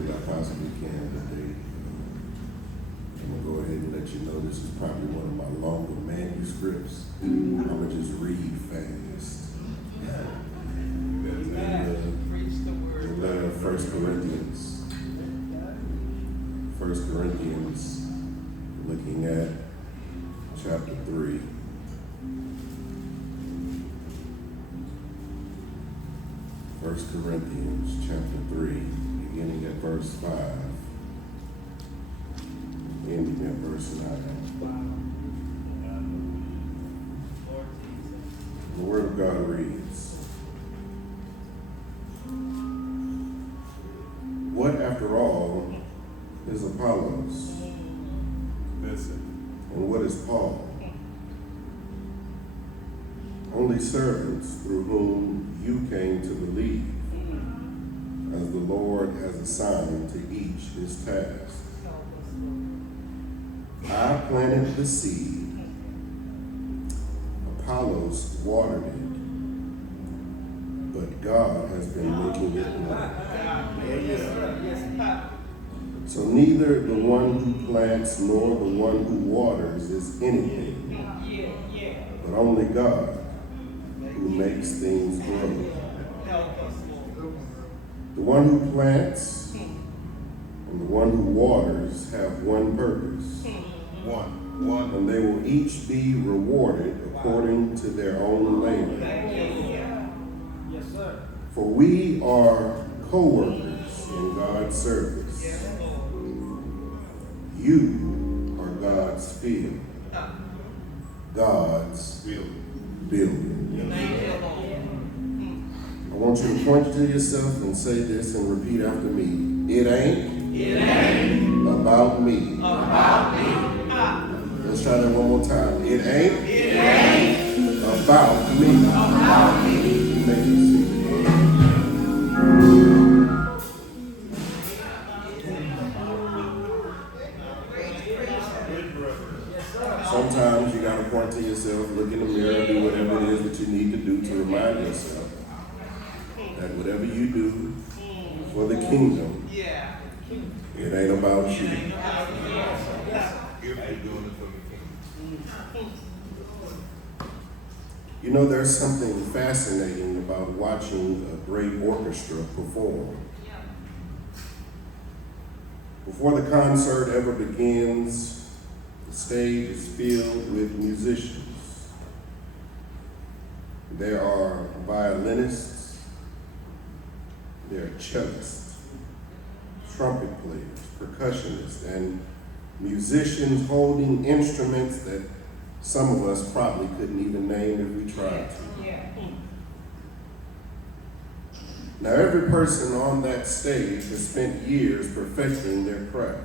as I possibly can today. I'm going to go ahead and let you know this is probably one of my longer manuscripts. I'm going to just read fast. The letter of 1 Corinthians. 1 Corinthians, looking at chapter 3. First Corinthians chapter 3, beginning at verse 5, ending at verse 9. The Word of God reads, "What, after all, is Apollos? And what is Paul? Only servants through whom you came to believe, as the Lord has assigned to each his task. I planted the seed, Apollos watered it, but God has been making it grow. So neither the one who plants nor the one who waters is anything, but only God who makes things grow. The one who plants and the one who waters have one purpose. And they will each be rewarded according to their own labor. For we are co-workers in God's service. You are God's field, God's building. I want you to point to yourself and say this and repeat after me. It ain't about me. Let's try that one more time. It ain't about me. Make it see. Sometimes you got to point to yourself, look in the mirror, do whatever it is that you need to do to remind yourself that whatever you do for the kingdom, it ain't about you. You know, there's something fascinating about watching a great orchestra perform. Before the concert ever begins, the stage is filled with musicians. There are violinists, there are cellists, trumpet players, percussionists, and musicians holding instruments that some of us probably couldn't even name if we tried to. Now, every person on that stage has spent years perfecting their craft.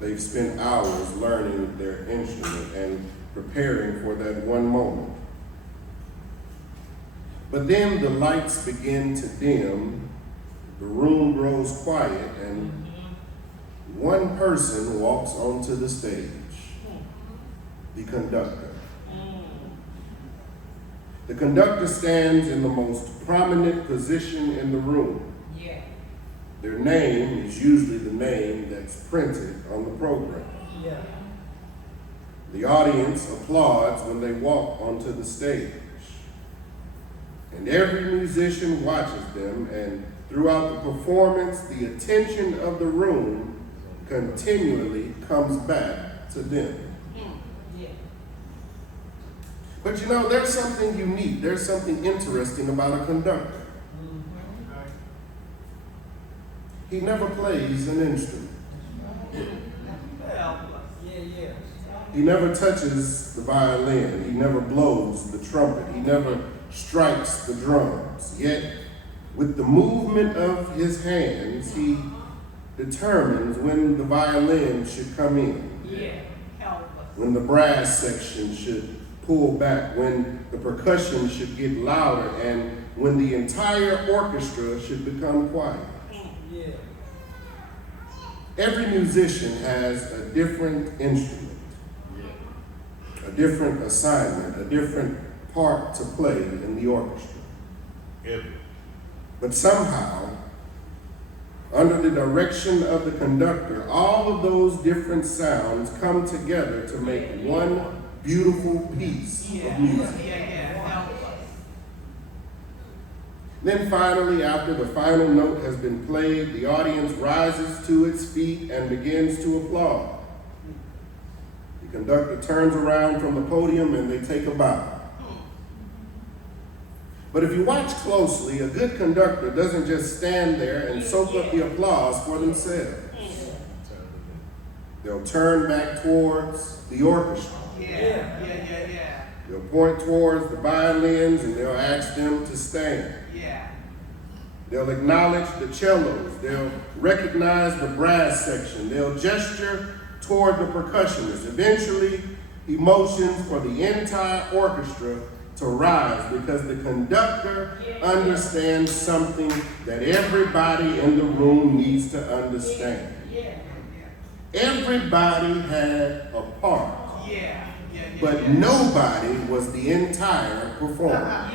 They've spent hours learning their instrument and preparing for that one moment. But then the lights begin to dim, the room grows quiet, and one person walks onto the stage, the conductor. The conductor stands in the most prominent position in the room. Their name is usually the name that's printed on the program. The audience applauds when they walk onto the stage. And every musician watches them, and throughout the performance, the attention of the room continually comes back to them. But you know, there's something unique, there's something interesting about a conductor. He never plays an instrument. He never touches the violin. He never blows the trumpet. He never strikes the drums. Yet, with the movement of his hands, he determines when the violin should come in, when the brass section should pull back, when the percussion should get louder, and when the entire orchestra should become quiet. Every musician has a different instrument, a different assignment, a different part to play in the orchestra. But somehow, under the direction of the conductor, all of those different sounds come together to make one beautiful piece of music. Then finally, after the final note has been played, the audience rises to its feet and begins to applaud. The conductor turns around from the podium and they take a bow. But if you watch closely, a good conductor doesn't just stand there and soak up the applause for themselves. They'll turn back towards the orchestra. They'll point towards the violins and they'll ask them to stand. They'll acknowledge the cellos. They'll recognize the brass section. They'll gesture toward the percussionists. Eventually, he motions for the entire orchestra to rise because the conductor understands something that everybody in the room needs to understand. Everybody had a part, but nobody was the entire performance.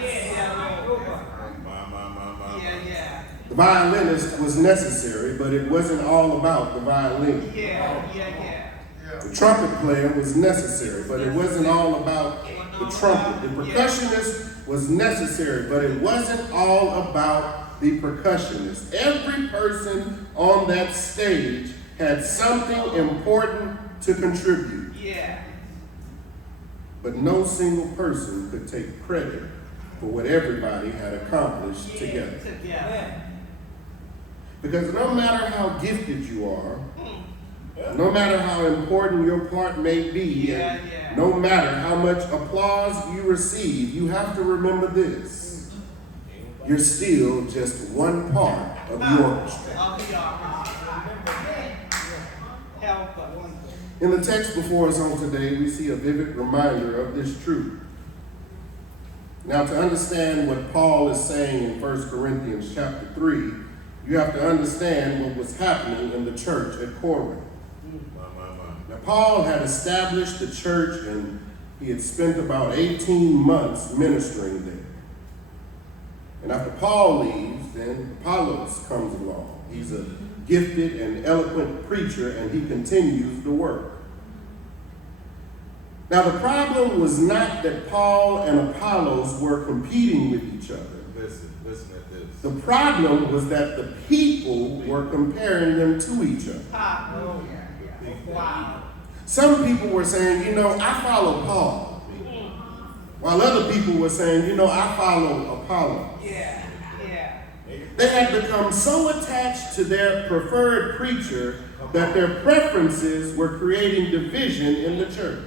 The violinist was necessary, but it wasn't all about the violin. The trumpet player was necessary, but it wasn't all about the trumpet. The percussionist was necessary, but it wasn't all about the percussionist. Every person on that stage had something important to contribute. But no single person could take credit for what everybody had accomplished together. Because no matter how gifted you are, no matter how important your part may be, and no matter how much applause you receive, you have to remember this. You're still just one part of the orchestra. In the text before us on today, we see a vivid reminder of this truth. Now, to understand what Paul is saying in 1 Corinthians chapter 3, you have to understand what was happening in the church at Corinth. Now, Paul had established the church and he had spent about 18 months ministering there. And after Paul leaves, then Apollos comes along. He's a gifted and eloquent preacher and he continues the work. Now, the problem was not that Paul and Apollos were competing with each other. Listen at this. The problem was that the people were comparing them to each other. Wow. Some people were saying, I follow Paul. While other people were saying, I follow Apollos. They had become so attached to their preferred preacher that their preferences were creating division in the church.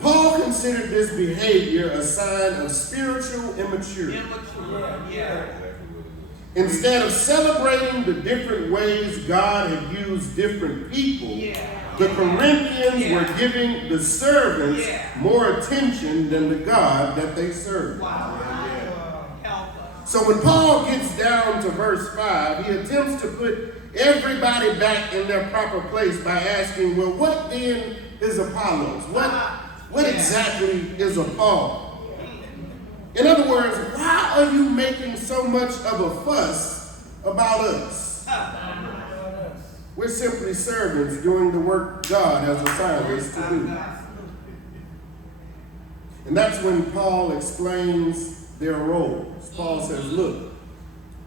Paul considered this behavior a sign of spiritual immaturity. Instead of celebrating the different ways God had used different people, the Corinthians were giving the servants more attention than the God that they served. So when Paul gets down to verse 5, he attempts to put everybody back in their proper place by asking, well, what then is Apollos? What exactly is a Paul? In other words, why are you making so much of a fuss about us? We're simply servants doing the work God has assigned us to do. And that's when Paul explains their roles. Paul says, look,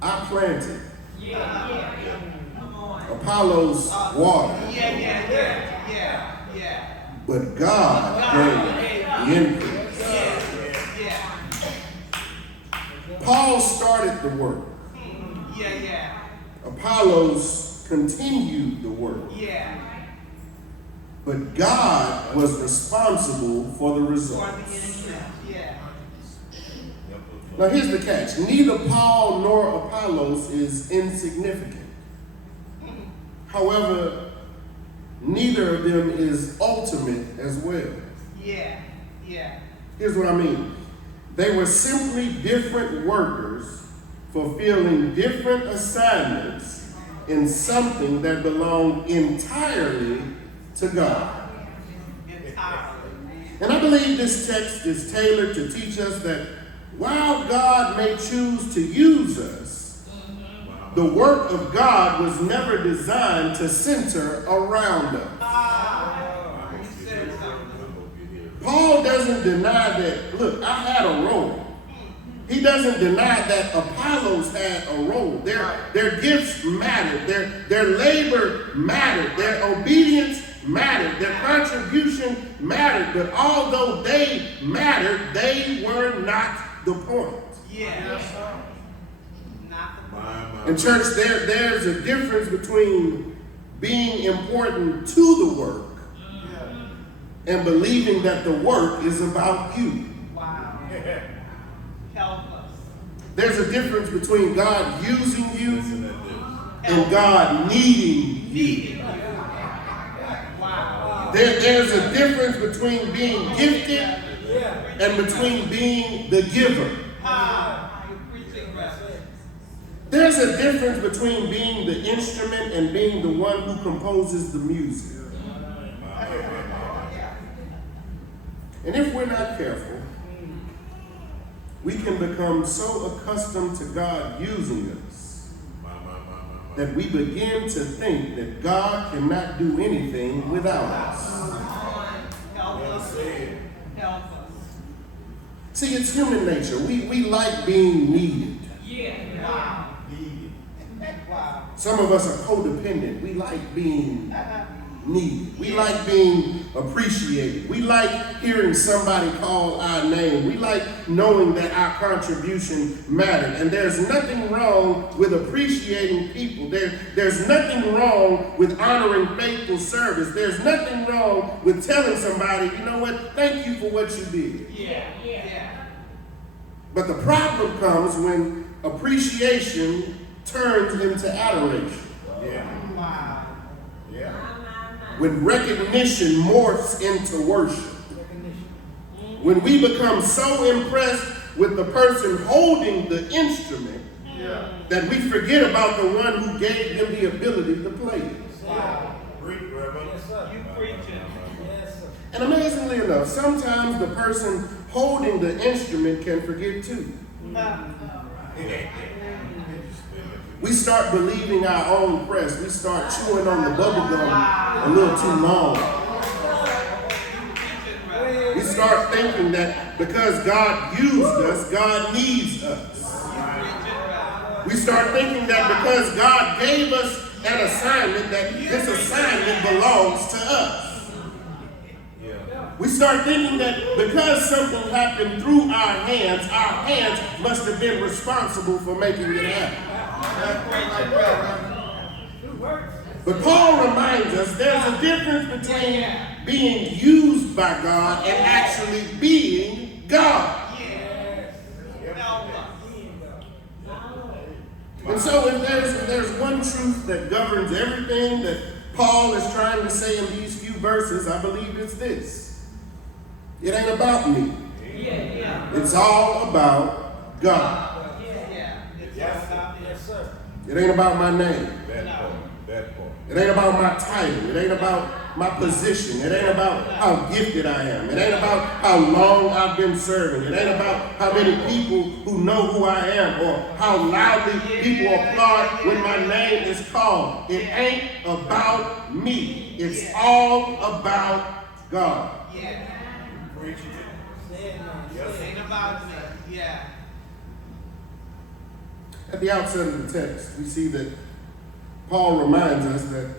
I planted. Apollos watered. But God gave the increase. Paul started the work. Apollos continued the work. But God was responsible for the results. Now here's the catch. Neither Paul nor Apollos is insignificant. However, neither of them is ultimate as well. Here's what I mean. They were simply different workers fulfilling different assignments in something that belonged entirely to God. And I believe this text is tailored to teach us that while God may choose to use us, The work of God was never designed to center around us. Paul doesn't deny that, look, I had a role. He doesn't deny that Apollos had a role. Their gifts mattered. Their labor mattered. Their obedience mattered. Their contribution mattered. But although they mattered, they were not the point. Yes. In church, there's a difference between being important to the work and believing that the work is about you. Wow. Help us. There's a difference between God using you and God needing you. Wow. There's a difference between being gifted and between being the giver. You're preaching, brother. There's a difference between being the instrument and being the one who composes the music. And if we're not careful, we can become so accustomed to God using us that we begin to think that God cannot do anything without us. Help us. Help us. See, it's human nature. We like being needed. Yeah. Wow. Wow. Some of us are codependent. We like being needed. We like being appreciated. We like hearing somebody call our name. We like knowing that our contribution mattered. And there's nothing wrong with appreciating people. There's nothing wrong with honoring faithful service. There's nothing wrong with telling somebody, you know what, thank you for what you did. Yeah. But the problem comes when appreciation turns into adoration. Wow. When recognition morphs into worship. When we become so impressed with the person holding the instrument that we forget about the one who gave them the ability to play it. Wow. You preaching. And amazingly enough, sometimes the person holding the instrument can forget too. We start believing our own press. We start chewing on the bubble gum a little too long. We start thinking that because God used us, God needs us. We start thinking that because God gave us an assignment, that this assignment belongs to us. We start thinking that because something happened through our hands must have been responsible for making it happen. But Paul reminds us there's a difference between being used by God and actually being God. And so if there's one truth that governs everything that Paul is trying to say in these few verses, I believe it's this. It ain't about me. It's all about God. It ain't about my name. It ain't about my title. It ain't about my position. It ain't about how gifted I am. It ain't about how long I've been serving. It ain't about how many people who know who I am or how loudly people applaud when my name is called. It ain't about me. It's all about God. It ain't about me. Yeah. At the outset of the text, we see that Paul reminds us that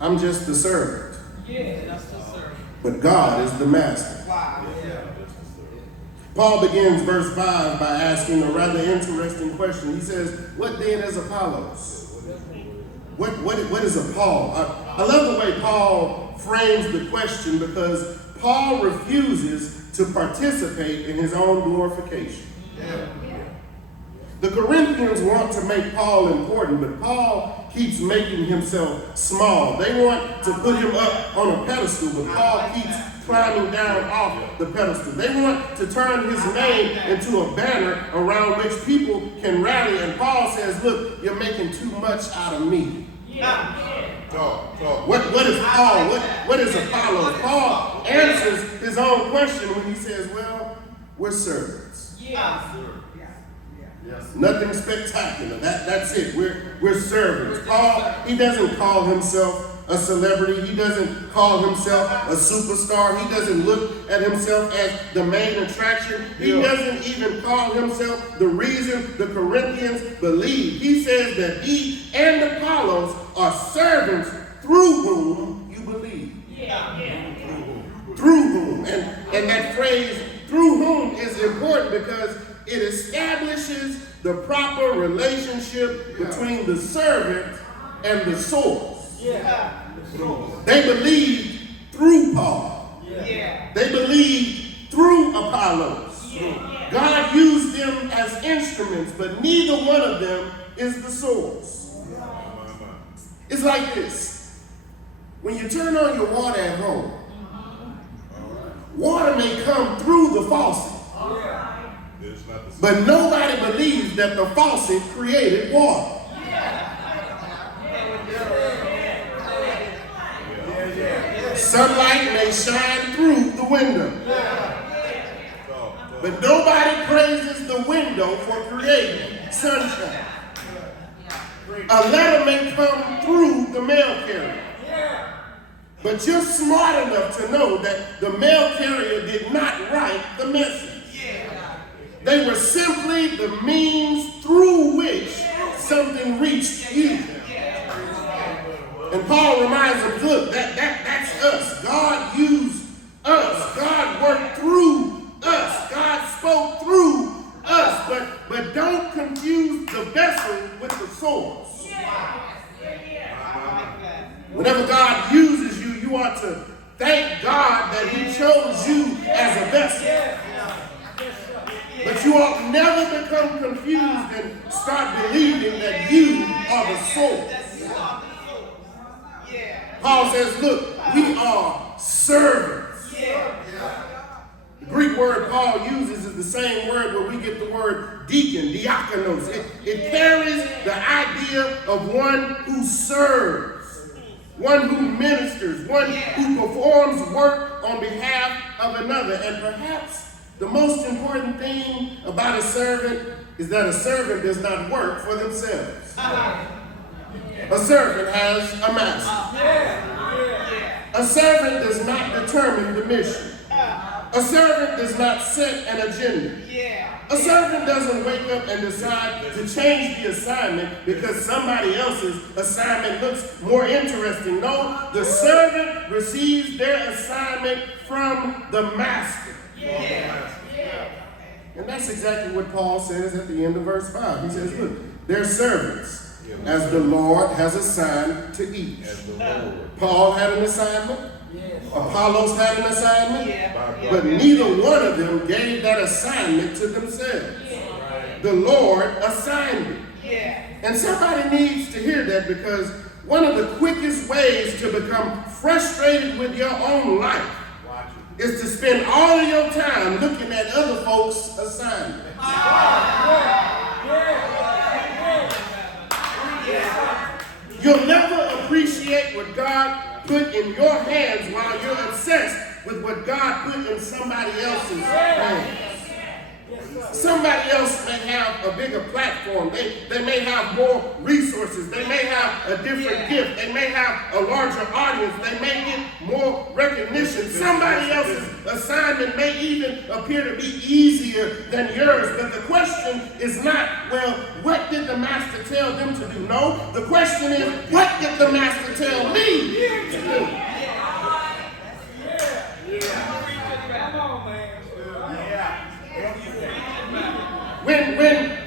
I'm just the servant. That's the servant. But God is the master. Wow. Paul begins verse 5 by asking a rather interesting question. He says, what then is Apollos? What is a Paul? I love the way Paul frames the question because Paul refuses to participate in his own glorification. The Corinthians want to make Paul important, but Paul keeps making himself small. They want to put him up on a pedestal, but Paul keeps climbing down off the pedestal. They want to turn his name into a banner around which people can rally, and Paul says, look, you're making too much out of me. What is Paul? What is Apollos? Paul answers his own question when he says, well, we're servants. Yes. Nothing spectacular. That's it. We're servants. Paul, he doesn't call himself a celebrity. He doesn't call himself a superstar. He doesn't look at himself as the main attraction. He doesn't even call himself the reason the Corinthians believe. He says that he and Apollos are servants through whom you believe. Through whom. And that phrase, through whom, is important because it establishes the proper relationship between the servant and the source. They believed through Paul. They believed through Apollos. God used them as instruments, but neither one of them is the source. It's like this. When you turn on your water at home, water may come through the faucet, but nobody believes that the faucet created water. Sunlight may shine through the window, but nobody praises the window for creating sunshine. A letter may come through the mail carrier, but you're smart enough to know that the mail carrier did not write the message. They were simply the means through which something reached you. And Paul reminds them, look, that's us. God used us. God worked through us. God spoke through us. But don't confuse the vessel with the source. Whenever God uses you, you ought to thank God that he chose you as a vessel. But you ought never become confused and start believing that you are the source. Paul says, look, we are servants. The Greek word Paul uses is the same word where we get the word deacon, diakonos. It carries the idea of one who serves, one who ministers, one who performs work on behalf of another. And perhaps the most important thing about a servant is that a servant does not work for themselves. A servant has a master. A servant does not determine the mission. A servant does not set an agenda. A servant doesn't wake up and decide to change the assignment because somebody else's assignment looks more interesting. No, the servant receives their assignment from the master. And that's exactly what Paul says at the end of verse 5. He says, look, they're servants as the Lord has assigned to each. Paul had an assignment. Apollos had an assignment. But neither one of them gave that assignment to themselves. The Lord assigned it. And somebody needs to hear that, because one of the quickest ways to become frustrated with your own life is to spend all of your time looking at other folks' assignments. You'll never appreciate what God put in your hands while you're obsessed with what God put in somebody else's hands. Somebody else may have a bigger platform. They may have more resources. They may have a different gift. They may have a larger audience. They may get more recognition. Somebody else's assignment may even appear to be easier than yours. But the question is not, well, what did the master tell them to do? No, the question is, what did the master tell me to do?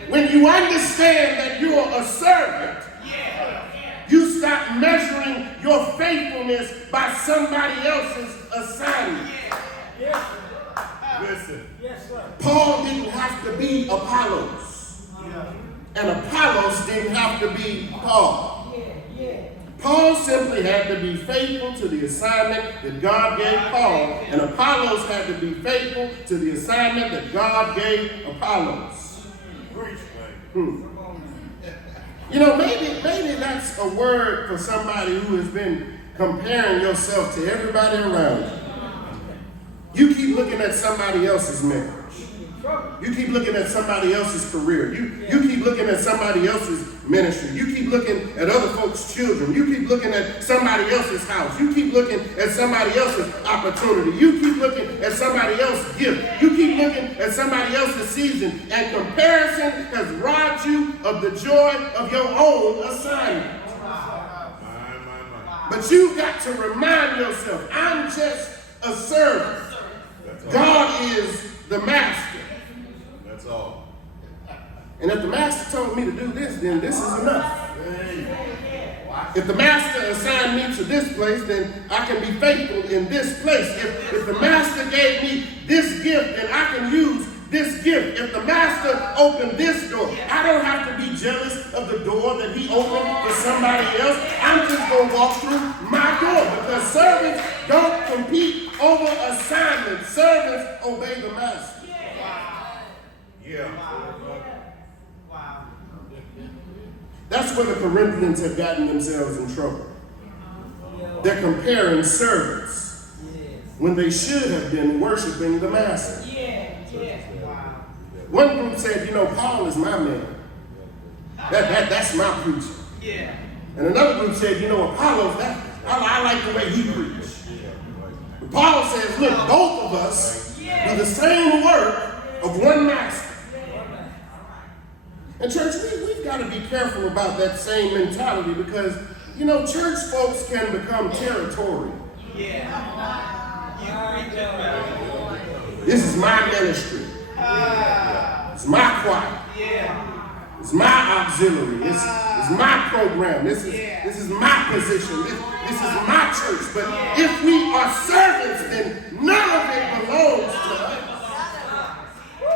When you understand that you're a servant, you stop measuring your faithfulness by somebody else's assignment. Listen, Paul didn't have to be Apollos, and Apollos didn't have to be Paul. Paul simply had to be faithful to the assignment that God gave Paul, and Apollos had to be faithful to the assignment that God gave Apollos. You know, maybe that's a word for somebody who has been comparing yourself to everybody around you. You keep looking at somebody else's marriage. You keep looking at somebody else's career. You keep looking at somebody else's ministry. You keep looking at other folks' children. You keep looking at somebody else's house. You keep looking at somebody else's opportunity. You keep looking at somebody else's gift. You keep looking at somebody else's season. And comparison has robbed you of the joy of your own assignment. But you've got to remind yourself, I'm just a servant. God is the master. That's all. And if the master told me to do this, then this is enough. If the master assigned me to this place, then I can be faithful in this place. If the master gave me this gift, then I can use this gift. If the master opened this door, I don't have to be jealous of the door that he opened for somebody else. I'm just going to walk through my door, because servants don't compete over assignments. Servants obey the master. Yeah. Wow. That's where the Corinthians have gotten themselves in trouble. They're comparing servants when they should have been worshiping the master. Wow. One group said, Paul is my man. That's my preacher. Yeah. And another group said, Apollos, I like the way he preached. But Paul says, look, both of us do the same work of one master. And church, we've got to be careful about that same mentality, because, church folks can become territorial. Yeah. You preaching, brother. This is my ministry. It's my choir. Yeah. It's my auxiliary. This is my program. This is my position. This is my church. But if we are servants, then none of it belongs to us.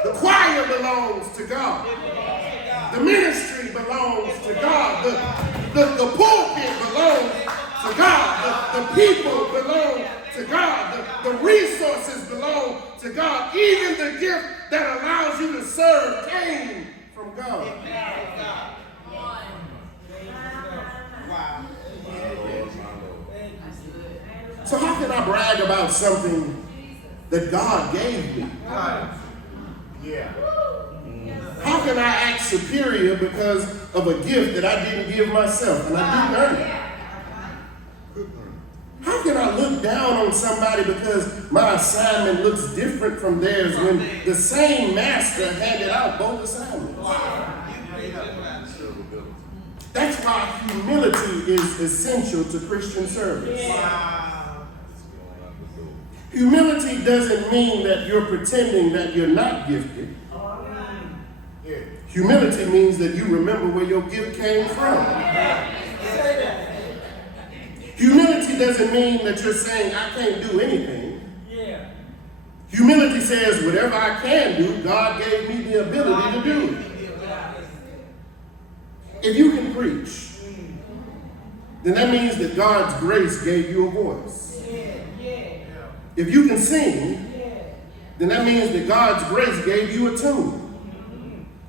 The choir belongs to God. The ministry belongs to God. The pulpit belongs to God. The people belong to God. The resources belong to God. Even the gift that allows you to serve came from God. Wow. So how can I brag about something that God gave me? Yeah. How can I act superior because of a gift that I didn't give myself and I didn't earn it? How can I look down on somebody because my assignment looks different from theirs when the same master handed out both assignments? That's why humility is essential to Christian service. Wow. Humility doesn't mean that you're pretending that you're not gifted. Humility means that you remember where your gift came from. Humility doesn't mean that you're saying, I can't do anything. Humility says, whatever I can do, God gave me the ability to do it. If you can preach, then that means that God's grace gave you a voice. If you can sing, then that means that God's grace gave you a tune.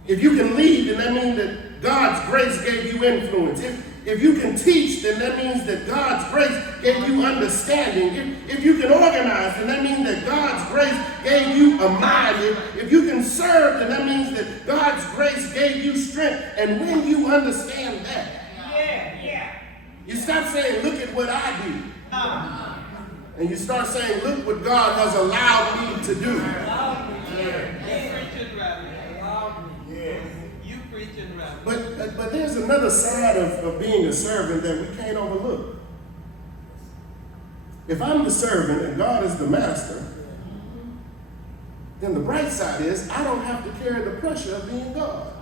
If you can lead, then that means that God's grace gave you influence. If you can teach, then that means that God's grace gave you understanding. If you can organize, then that means that God's grace gave you a mind. If you can serve, then that means that God's grace gave you strength. And when you understand that, you stop saying, look at what I do. And you start saying, look what God has allowed me to do. But there's another side of being a servant that we can't overlook. If I'm the servant and God is the master, then the bright side is I don't have to carry the pressure of being God.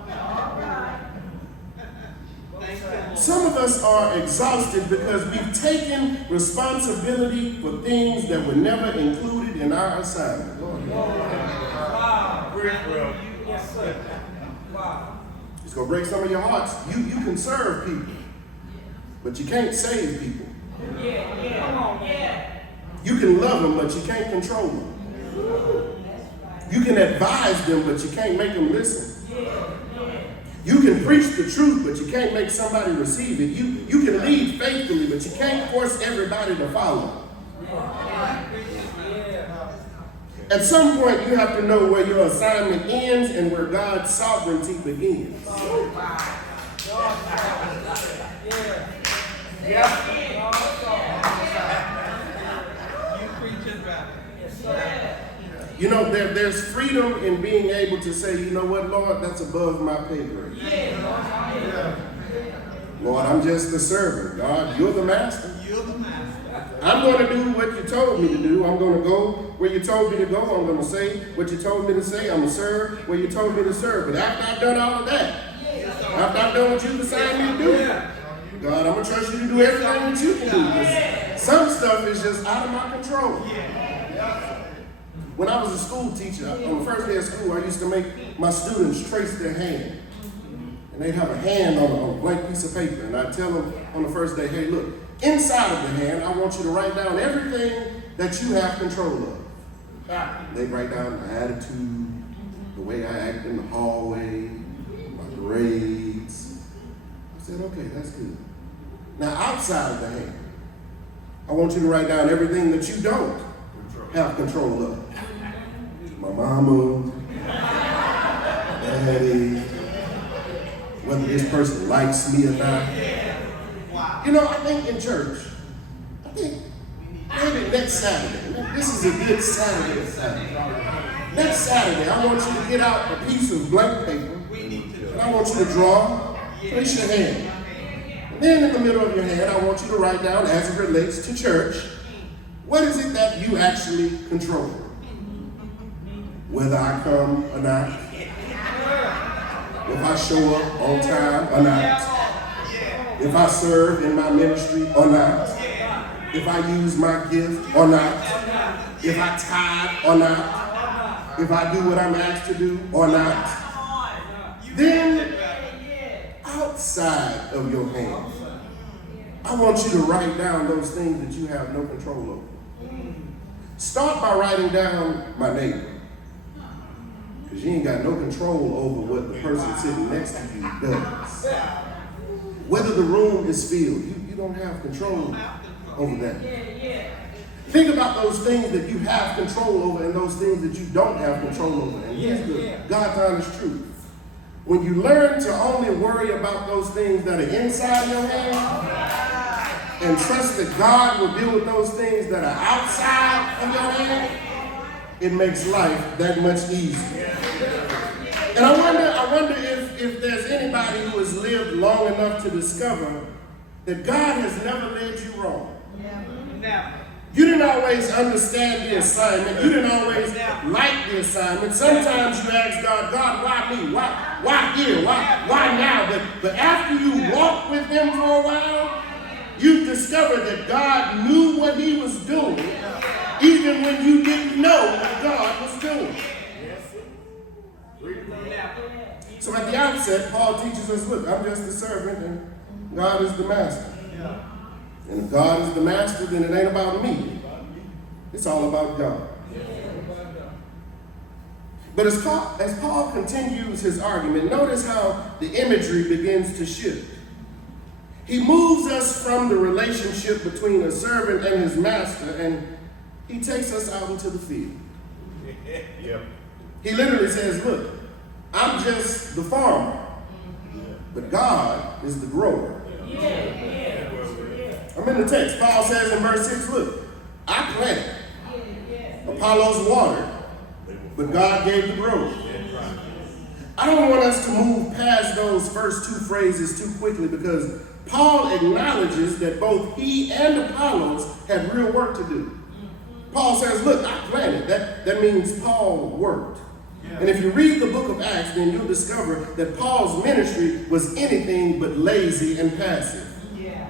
Some of us are exhausted because we've taken responsibility for things that were never included in our assignment. It's going to break some of your hearts. You can serve people, but you can't save people. You can love them, but you can't control them. You can advise them, but you can't make them listen. You can preach the truth, but you can't make somebody receive it. You can lead faithfully, but you can't force everybody to follow. At some point, you have to know where your assignment ends and where God's sovereignty begins. You preaching better. You know, there's freedom in being able to say, you know what, Lord, that's above my pay grade. Lord, I'm just the servant. God, you're the master. You're the master. I'm going to do what you told me to do. I'm going to go where you told me to go. I'm going to say what you told me to say. I'm going to serve where you told me to serve. But after I've done all of that, after I've done what you've assigned me to do, God, I'm going to trust you to do everything that you can do. Because some stuff is just out of my control. When I was a school teacher, on the first day of school, I used to make my students trace their hand. And they'd have a hand on a blank piece of paper. And I'd tell them on the first day, hey, look, inside of the hand, I want you to write down everything that you have control of. They'd write down my attitude, the way I act in the hallway, my grades. I said, okay, that's good. Now, outside of the hand, I want you to write down everything that you don't have control of. My mama, daddy, whether this person likes me or not. You know, I think in church, maybe next Saturday, this is a good Saturday. Next Saturday, I want you to get out a piece of blank paper, and I want you to draw, place your hand. And then in the middle of your hand, I want you to write down, as it relates to church, what is it that you actually control? Whether I come or not, if I show up on time or not, if I serve in my ministry or not, if I use my gift or not, if I tithe or not, if I do what I'm asked to do or not, then outside of your hands, I want you to write down those things that you have no control over. Start by writing down my neighbor. Because you ain't got no control over what the person sitting next to you does. Whether the room is filled, you don't have control over that. Think about those things that you have control over and those things that you don't have control over. And here's the God's honest truth. When you learn to only worry about those things that are inside your hand and trust that God will deal with those things that are outside of your hand, it makes life that much easier. And I wonder if there's anybody who has lived long enough to discover that God has never led you wrong. Never. You didn't always understand the assignment. You didn't always like the assignment. Sometimes you ask God, why me? Why here? Why now? But after you walk with him for a while, you discover that God knew what he was doing, even when you didn't know what God was doing. So at the outset, Paul teaches us, look, I'm just the servant and God is the master. And if God is the master, then it ain't about me. It's all about God. But as Paul continues his argument, notice how the imagery begins to shift. He moves us from the relationship between a servant and his master, and he takes us out into the field. He literally says, look, I'm just the farmer, but God is the grower. I'm in the text. Paul says in verse 6, look, I planted, Apollos watered, but God gave the growth. I don't want us to move past those first two phrases too quickly because Paul acknowledges that both he and Apollos had real work to do. Paul says, look, I planted. That means Paul worked. And if you read the book of Acts, then you'll discover that Paul's ministry was anything but lazy and passive.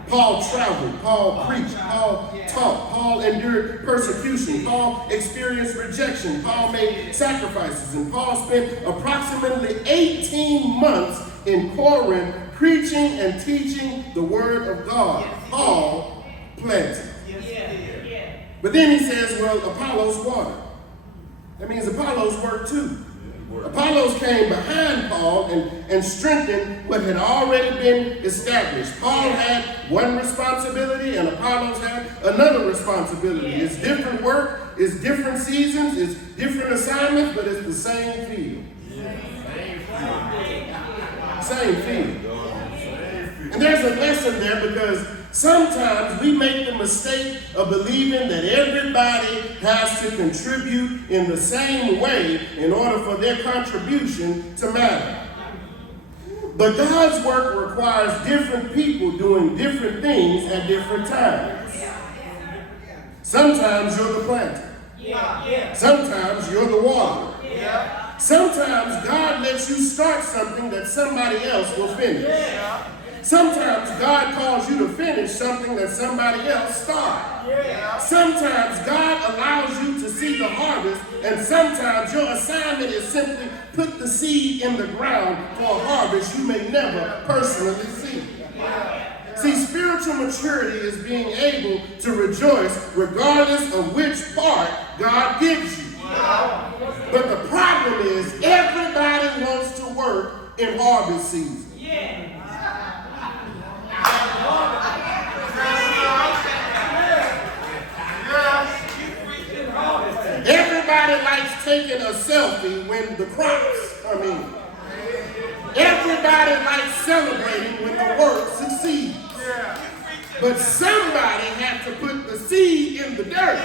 Paul traveled, Paul preached, Paul taught, Paul endured persecution, Paul experienced rejection, Paul made sacrifices, and Paul spent approximately 18 months in Corinth preaching and teaching the word of God. Paul planted. But then he says, well, Apollos watered. That means Apollos worked too. Apollos came behind Paul and strengthened what had already been established. Paul had one responsibility and Apollos had another responsibility. It's different work, it's different seasons, it's different assignments, but it's the same field. Same field. And there's a lesson there because sometimes we make the mistake of believing that everybody has to contribute in the same way in order for their contribution to matter. But God's work requires different people doing different things at different times. Sometimes you're the planter. Sometimes you're the waterer. Sometimes God lets you start something that somebody else will finish. Sometimes God calls you to finish something that somebody else started. Sometimes God allows you to see the harvest, and sometimes your assignment is simply put the seed in the ground for a harvest you may never personally see. See, spiritual maturity is being able to rejoice regardless of which part God gives you. But the problem is everybody wants to work in harvest season. Everybody likes taking a selfie when the crops come in. Everybody likes celebrating when the work succeeds. But somebody had to put the seed in the dirt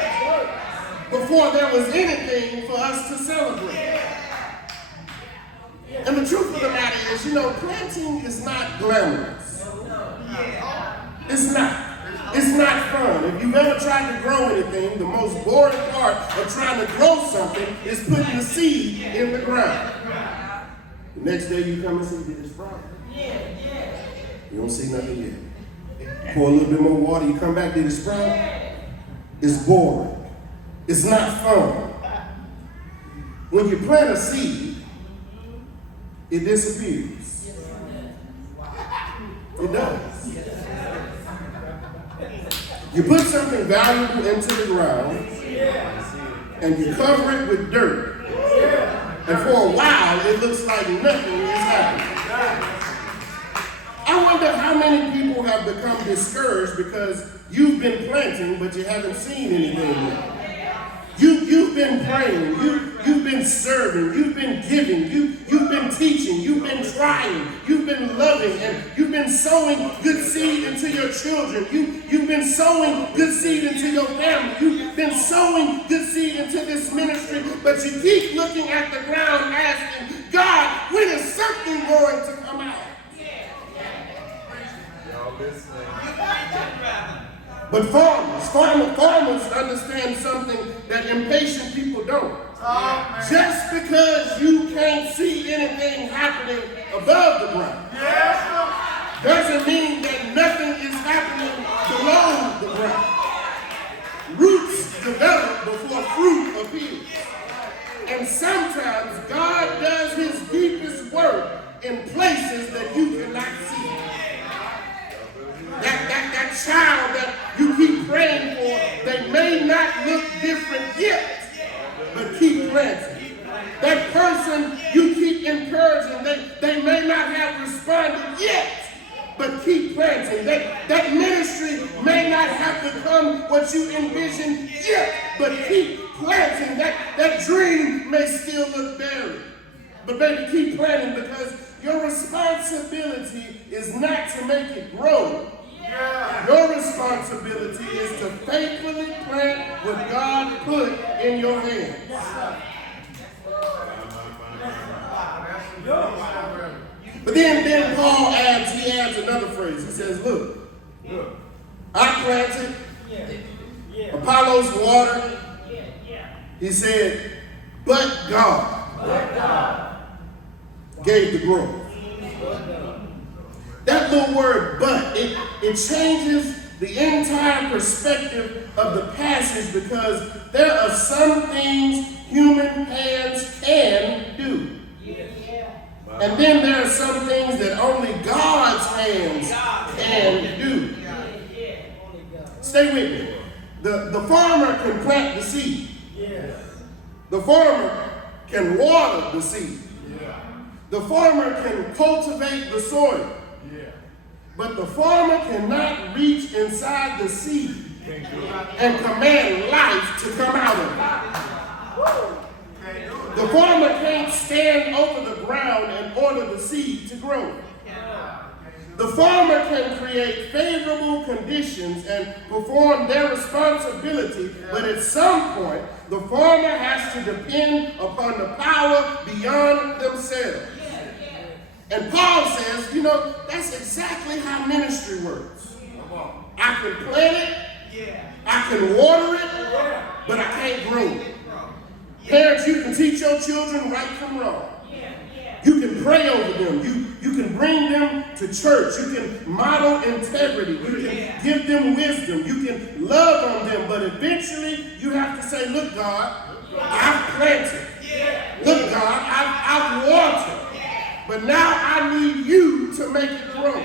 before there was anything for us to celebrate. And the truth of the matter is, planting is not glamorous. It's not. It's not fun. If you've ever tried to grow anything, the most boring part of trying to grow something is putting the seed in the ground. The next day you come and see, did it sprout? You don't see nothing yet. Pour a little bit more water, you come back, did it sprout? It's boring. It's not fun. When you plant a seed, it disappears. It does. You put something valuable into the ground and you cover it with dirt. And for a while, it looks like nothing is happening. I wonder how many people have become discouraged because you've been planting, but you haven't seen anything yet. You've been praying, you've been serving, you've been giving, you've been teaching, you've been trying, you've been loving, and you've been sowing good seed into your children. You've been sowing good seed into your family. You've been sowing good seed into this ministry, but you keep looking at the ground asking, God, when is something going to come out? Y'all listening? But farmers understand something that impatient people don't. Just because you can't see anything happening above the ground doesn't mean that nothing is happening below the ground. Roots develop before fruit appears. And sometimes God does his deepest work in places that you cannot see. That child that you keep praying for, they may not look different yet, but keep planting. That person you keep encouraging, they may not have responded yet, but keep planting. That ministry may not have become what you envisioned yet, but keep planting. That dream may still look buried, but baby, keep planting because your responsibility is not to make it grow. Your responsibility is to faithfully plant what God put in your hands. But then Paul adds another phrase. He says, look, I planted, Apollos watered. He said, but God gave the growth. That little word, but, it changes the entire perspective of the passage because there are some things human hands can do. And then there are some things that only God's hands can do. Stay with me. The farmer can plant the seed. The farmer can water the seed. The farmer can cultivate the soil. But the farmer cannot reach inside the seed and command life to come out of it. The farmer can't stand over the ground and order the seed to grow. The farmer can create favorable conditions and perform their responsibility, but at some point, the farmer has to depend upon the power beyond themselves. And Paul says, that's exactly how ministry works. I can plant it, I can water it, but I can't grow it. Parents, you can teach your children right from wrong. You can pray over them. You can bring them to church. You can model integrity. You can give them wisdom. You can love on them. But eventually, you have to say, look, God, I've planted. Look, God, I've watered. But now I need you to make it grow.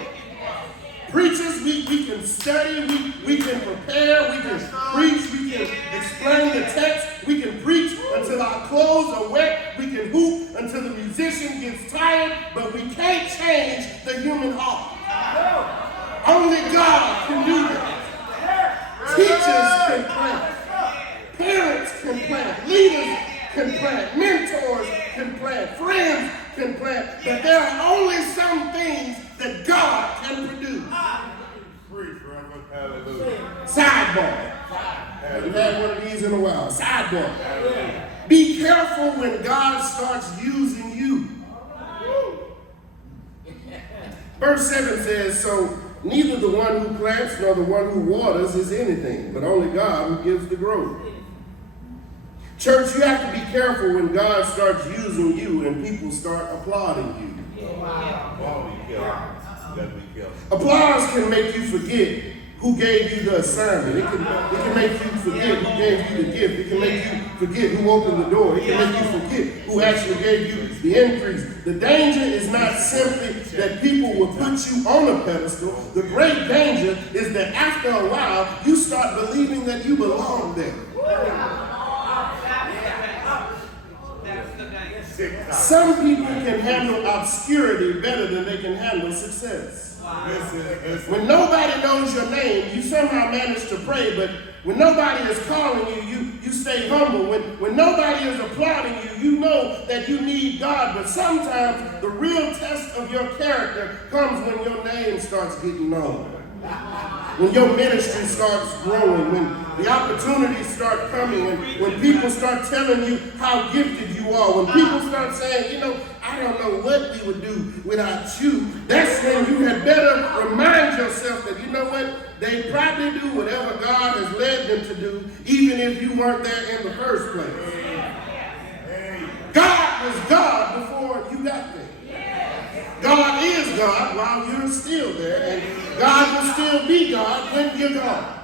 Preachers, we can study, we can prepare, we can preach, we can explain the text, we can preach until our clothes are wet, we can hoop until the musician gets tired, but we can't change the human heart. Only God can do that. Teachers can plant, parents can plant, leaders can plant, mentors can plant, friends can plant, but there are only some things that God can produce. Sidebar. Haven't had one of these in a while. Sidebar. Be careful when God starts using you. Verse 7 says, so neither the one who plants nor the one who waters is anything, but only God who gives the growth. Church, you have to be careful when God starts using you and people start applauding you. Applause can make you forget who gave you the assignment. It can make you forget who gave you the gift. It can make you forget who opened the door. It can make you forget who actually gave you the increase. The danger is not simply that people will put you on a pedestal. The great danger is that after a while, you start believing that you belong there. Some people can handle obscurity better than they can handle success. When nobody knows your name, you somehow manage to pray, but when nobody is calling you, you stay humble. When nobody is applauding you, you know that you need God. But sometimes the real test of your character comes when your name starts getting known. When your ministry starts growing, when the opportunities start coming, and when people start telling you how gifted you are, when people start saying, I don't know what we would do without you, that's when you had better remind yourself that, they probably do whatever God has led them to do, even if you weren't there in the first place. God was God before you got there. God is God while you're still there, and God will still be God when you're gone.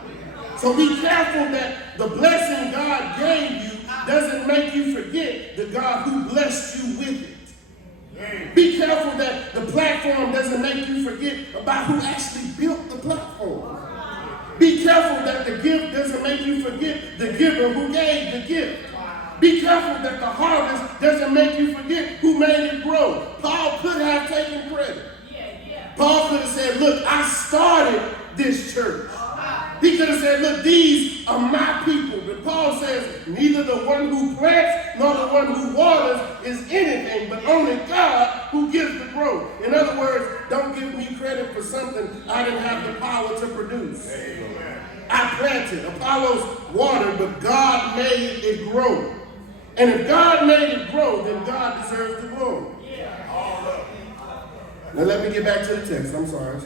So be careful that the blessing God gave you doesn't make you forget the God who blessed you with it. Be careful that the platform doesn't make you forget about who actually built the platform. Be careful that the gift doesn't make you forget the giver who gave the gift. Be careful that the harvest doesn't make you forget who made it grow. Paul could have taken credit. Paul could have said, look, I started this church. He could have said, look, these are my people. But Paul says, neither the one who plants nor the one who waters is anything, but only God who gives the growth. In other words, don't give me credit for something I didn't have the power to produce. I planted, Apollos watered, but God made it grow. And if God made it grow, then God deserves the glory. Now let me get back to the text. I'm sorry.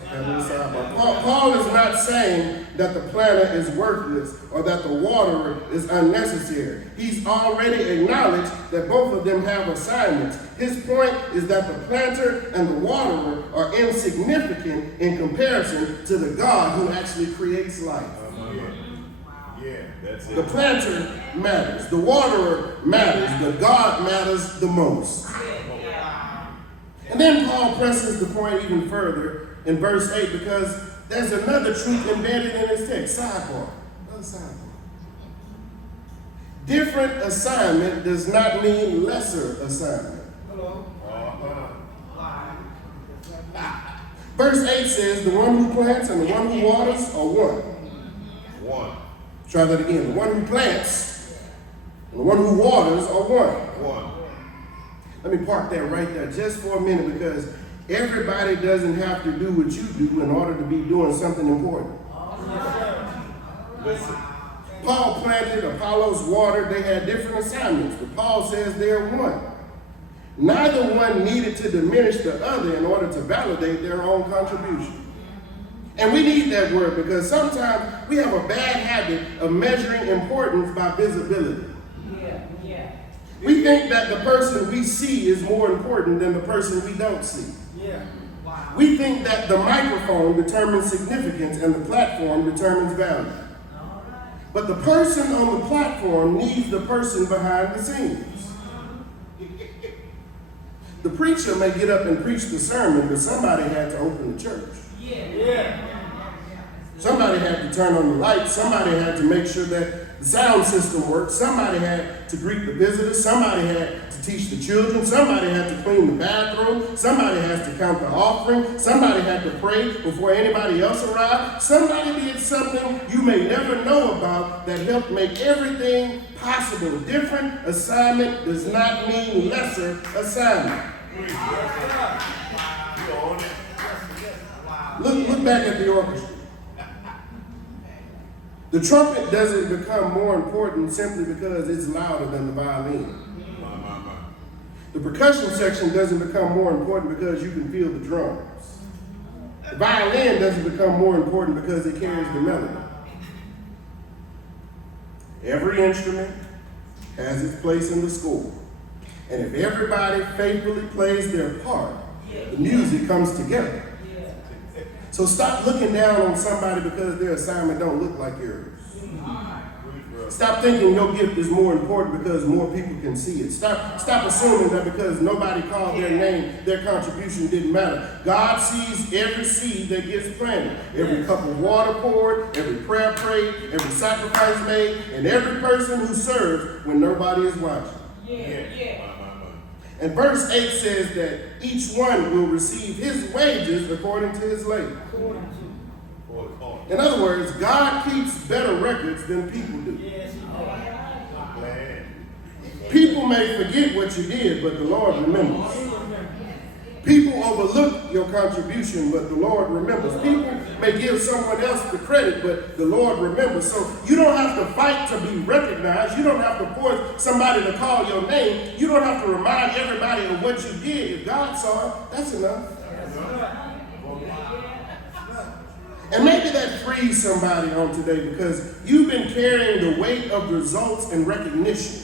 Paul is not saying that the planter is worthless or that the waterer is unnecessary. He's already acknowledged that both of them have assignments. His point is that the planter and the waterer are insignificant in comparison to the God who actually creates life. That's it. The planter matters. The waterer matters, but God matters the most. And then Paul presses the point even further in verse 8 because there's another truth embedded in his text. Sidebar. Another sidebar. Different assignment does not mean lesser assignment. Verse 8 says, the one who plants and the one who waters are one. One. Try that again. The one who plants and the one who waters are one. One. Let me park that right there just for a minute, because everybody doesn't have to do what you do in order to be doing something important. Listen. Paul planted, Apollos watered, they had different assignments, but Paul says they're one. Neither one needed to diminish the other in order to validate their own contribution. And we need that word because sometimes we have a bad habit of measuring importance by visibility. We think that the person we see is more important than the person we don't see. We think that the microphone determines significance and the platform determines value. But the person on the platform needs the person behind the scenes. The preacher may get up and preach the sermon, but somebody had to open the church. Somebody had to turn on the lights. Somebody had to make sure that the sound system worked. Somebody had to greet the visitors. Somebody had to teach the children. Somebody had to clean the bathroom. Somebody has to count the offering. Somebody had to pray before anybody else arrived. Somebody did something you may never know about that helped make everything possible. Different assignment does not mean lesser assignment. Look back at the orchestra. The trumpet doesn't become more important simply because it's louder than the violin. The percussion section doesn't become more important because you can feel the drums. The violin doesn't become more important because it carries the melody. Every instrument has its place in the score. And if everybody faithfully plays their part, the music comes together. So stop looking down on somebody because their assignment don't look like yours. Stop thinking your gift is more important because more people can see it. Stop assuming that because nobody called their name, their contribution didn't matter. God sees every seed that gets planted, every cup of water poured, every prayer prayed, every sacrifice made, and every person who serves when nobody is watching. And verse 8 says that each one will receive his wages according to his labor. In other words, God keeps better records than people do. People may forget what you did, but the Lord remembers. People overlook your contribution, but the Lord remembers. People may give someone else the credit, but the Lord remembers. So you don't have to fight to be recognized. You don't have to force somebody to call your name. You don't have to remind everybody of what you did. If God saw it, that's enough. And maybe that frees somebody on today because you've been carrying the weight of results and recognition.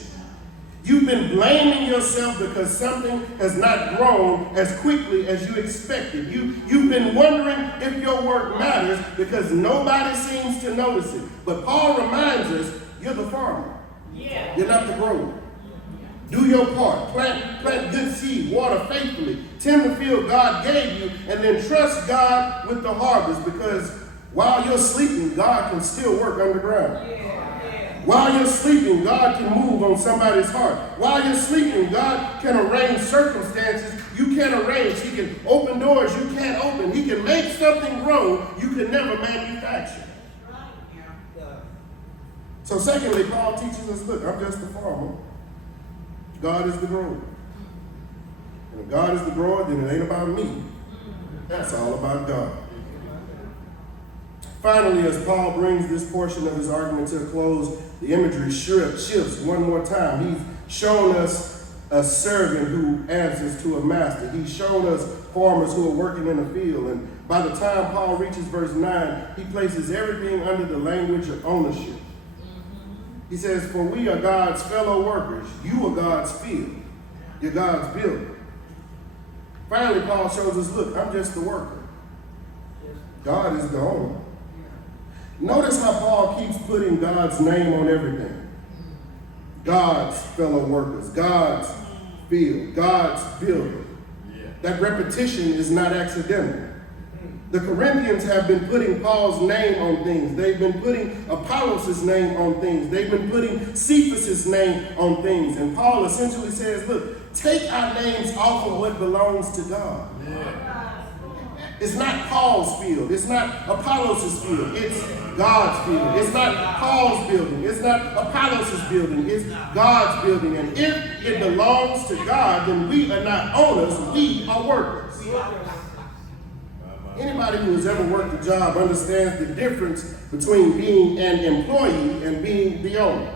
You've been blaming yourself because something has not grown as quickly as you expected. You've been wondering if your work matters because nobody seems to notice it. But Paul reminds us, you're the farmer. You're not the grower. Do your part. Plant good seed. Water faithfully. Tend the field God gave you. And then trust God with the harvest because while you're sleeping, God can still work underground. While you're sleeping, God can move on somebody's heart. While you're sleeping, God can arrange circumstances you can't arrange. He can open doors you can't open. He can make something grow you can never manufacture. So secondly, Paul teaches us, look, I'm just the farmer. God is the grower. And if God is the grower, then it ain't about me. That's all about God. Finally, as Paul brings this portion of his argument to a close, the imagery shifts one more time. He's shown us a servant who answers to a master. He's shown us farmers who are working in a field. And by the time Paul reaches verse 9, he places everything under the language of ownership. He says, for we are God's fellow workers. You are God's field. You're God's builder. Finally, Paul shows us, look, I'm just the worker. God is the owner. Notice how Paul keeps putting God's name on everything. God's fellow workers, God's field, God's builder. That repetition is not accidental. The Corinthians have been putting Paul's name on things. They've been putting Apollos' name on things. They've been putting Cephas' name on things. And Paul essentially says, look, take our names off of what belongs to God. It's not Paul's field. It's not Apollos' field. It's God's field. It's not Paul's building. It's not Apollos' building. It's God's building. And if it belongs to God, then we are not owners. We are workers. Anybody who has ever worked a job understands the difference between being an employee and being the owner.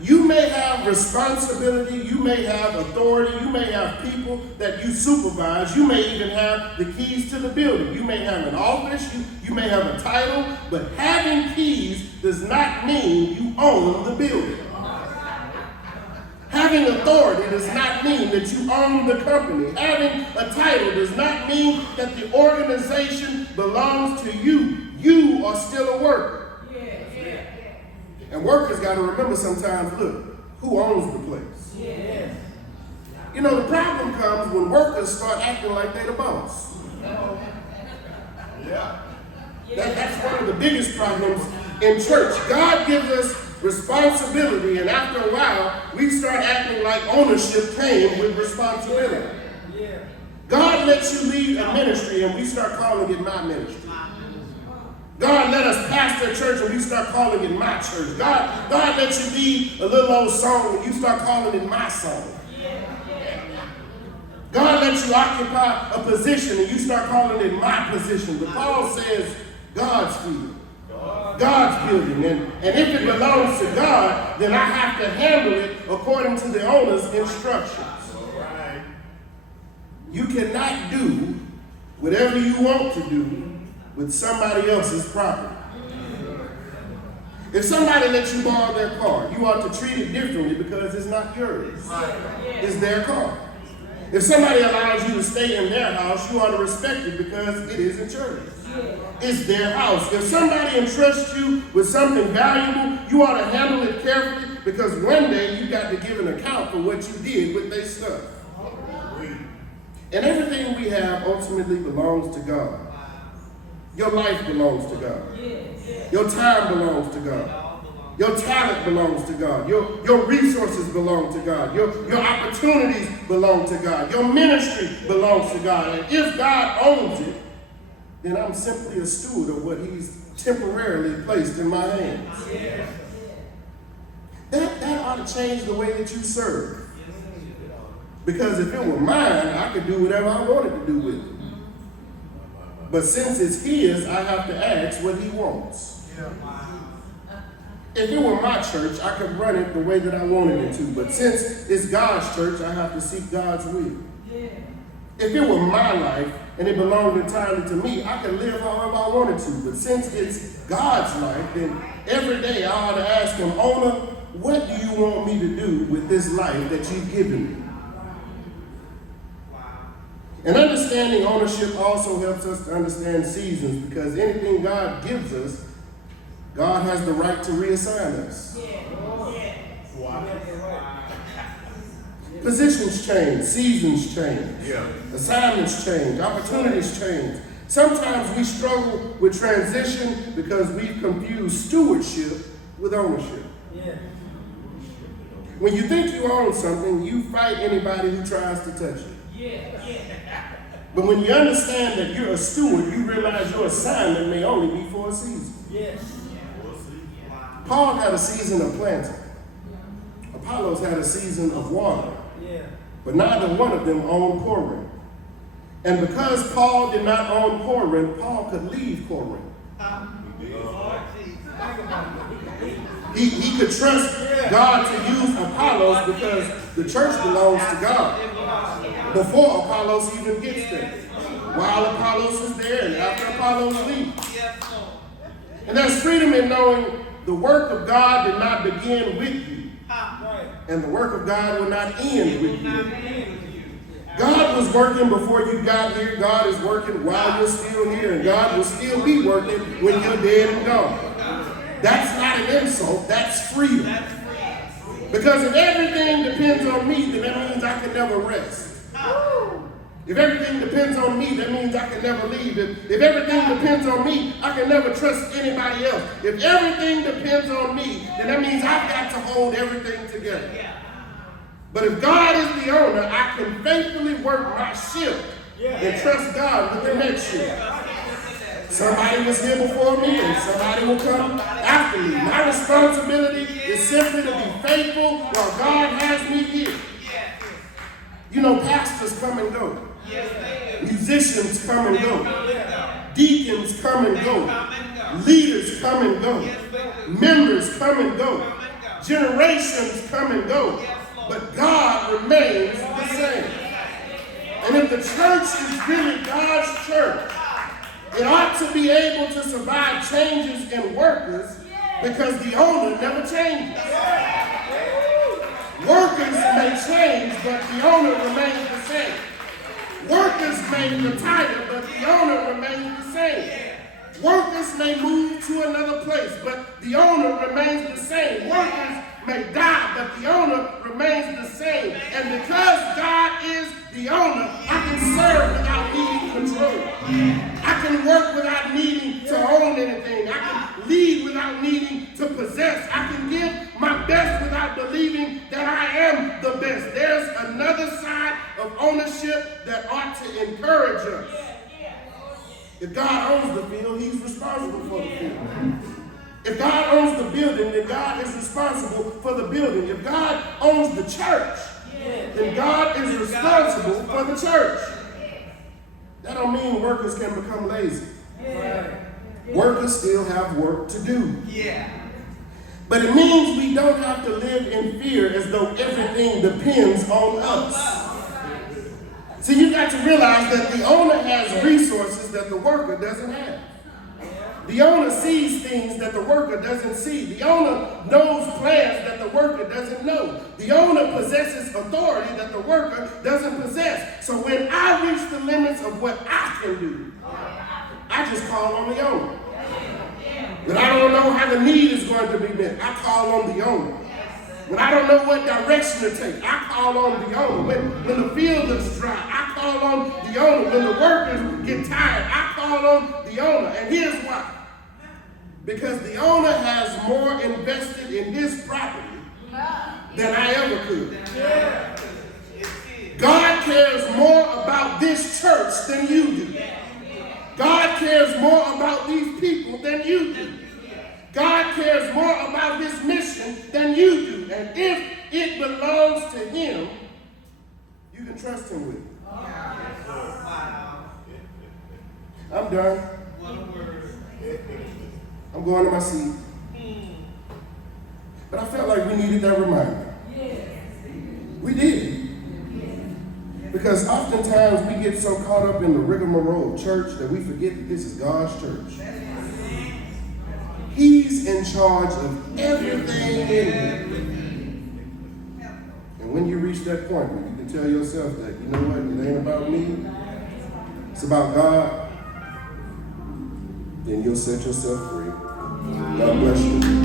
You may have responsibility, you may have authority, you may have people that you supervise, you may even have the keys to the building. You may have an office, you may have a title, but having keys does not mean you own the building. Having authority does not mean that you own the company. Having a title does not mean that the organization belongs to you. You are still a worker. And workers got to remember sometimes, look, who owns the place? You know, the problem comes when workers start acting like they're the boss. That's one of the biggest problems in church. God gives us responsibility, and after a while, we start acting like ownership came with responsibility. God lets you lead a ministry, and we start calling it my ministry. God let us pastor a church, and we start calling it my church. God lets you lead a little old song, and you start calling it my song. God lets you occupy a position, and you start calling it my position. But Paul says God's field. God's building, and if it belongs to God, then I have to handle it according to the owner's instructions. You cannot do whatever you want to do with somebody else's property. If somebody lets you borrow their car, you ought to treat it differently because it's not yours. It's their car. If somebody allows you to stay in their house, you ought to respect it because it isn't yours. It's their house. If somebody entrusts you with something valuable, you ought to handle it carefully because one day you got to give an account for what you did with their stuff. And everything we have ultimately belongs to God. Your life belongs to God. Your time belongs to God. Your talent belongs to God. Your resources belong to God. Your opportunities belong to God. Your ministry belongs to God. And if God owns it, then I'm simply a steward of what He's temporarily placed in my hands. That ought to change the way that you serve. Because if it were mine, I could do whatever I wanted to do with it. But since it's His, I have to ask what He wants. If it were my church, I could run it the way that I wanted it to. But since it's God's church, I have to seek God's will. If it were my life and it belonged entirely to me, I could live however I wanted to. But since it's God's life, then every day I ought to ask Him, owner, what do you want me to do with this life that you've given me? And understanding ownership also helps us to understand seasons, because anything God gives us, God has the right to reassign us. Positions change, seasons change, assignments change, opportunities change. Sometimes we struggle with transition because we've confused stewardship with ownership. When you think you own something, you fight anybody who tries to touch it. But when you understand that you're a steward, you realize your assignment may only be for a season. Paul had a season of planting. Apollos had a season of watering. But neither one of them owned Corinth. And because Paul did not own Corinth, Paul could leave Corinth. He could trust God to use Apollos because the church belongs to God before Apollos even gets there. While Apollos is there and after Apollos leaves. And there's freedom in knowing the work of God did not begin with you. And the work of God will not end with you. God was working before you got here. God is working while you're still here. And God will still be working when you're dead and gone. That's not an insult. That's freedom. Because if everything depends on me, then that means I can never rest. If everything depends on me, that means I can never leave. If everything depends on me, I can never trust anybody else. If everything depends on me, then that means I've got to hold everything together. But if God is the owner, I can faithfully work my ship and trust God with the next ship. Somebody was here before me and somebody will come after me. My responsibility is simply to be faithful while God has me here. You know, pastors come and go. Musicians come and go. Deacons come and go. Leaders come and go. Members come and go. Generations come and go. But God remains the same. And if the church is really God's church, it ought to be able to survive changes in workers because the owner never changes. Workers may change, but the owner remains the same. Workers may retire, but the owner remains the same. Workers may move to another place, but the owner remains the same. Workers may die, but the owner remains the same. And because God is the owner, I can serve without needing control. I can work without needing to own anything. I can lead without needing to possess. I can give my best without believing that I am the best. There's another side of ownership that ought to encourage us. If God owns the field, he's responsible for the field. If God owns the building, then God is responsible for the building. If God owns the church, then God is responsible for the church. That don't mean workers can become lazy. Workers still have work to do. But it means we don't have to live in fear as though everything depends on us. See, you got to realize that the owner has resources that the worker doesn't have. The owner sees things that the worker doesn't see. The owner knows plans that the worker doesn't know. The owner possesses authority that the worker doesn't possess. So when I reach the limits of what I can do, I just call on the owner. When I don't know how the need is going to be met, I call on the owner. When I don't know what direction to take, I call on the owner. When the field is dry, I call on the owner. When the workers get tired, I call on the owner. And here's why. Because the owner has more invested in his property than I ever could. God cares more about this church than you do. God cares more about these people than you do. God cares more about his mission than you do. And if it belongs to him, you can trust him with it. I'm done. I'm going to my seat. But I felt like we needed that reminder. We did. Because oftentimes we get so caught up in the rigmarole of church that we forget that this is God's church. He's in charge of everything in it. And when you reach that point where you can tell yourself that, you know what, it ain't about me, it's about God, then you'll set yourself free. God bless you.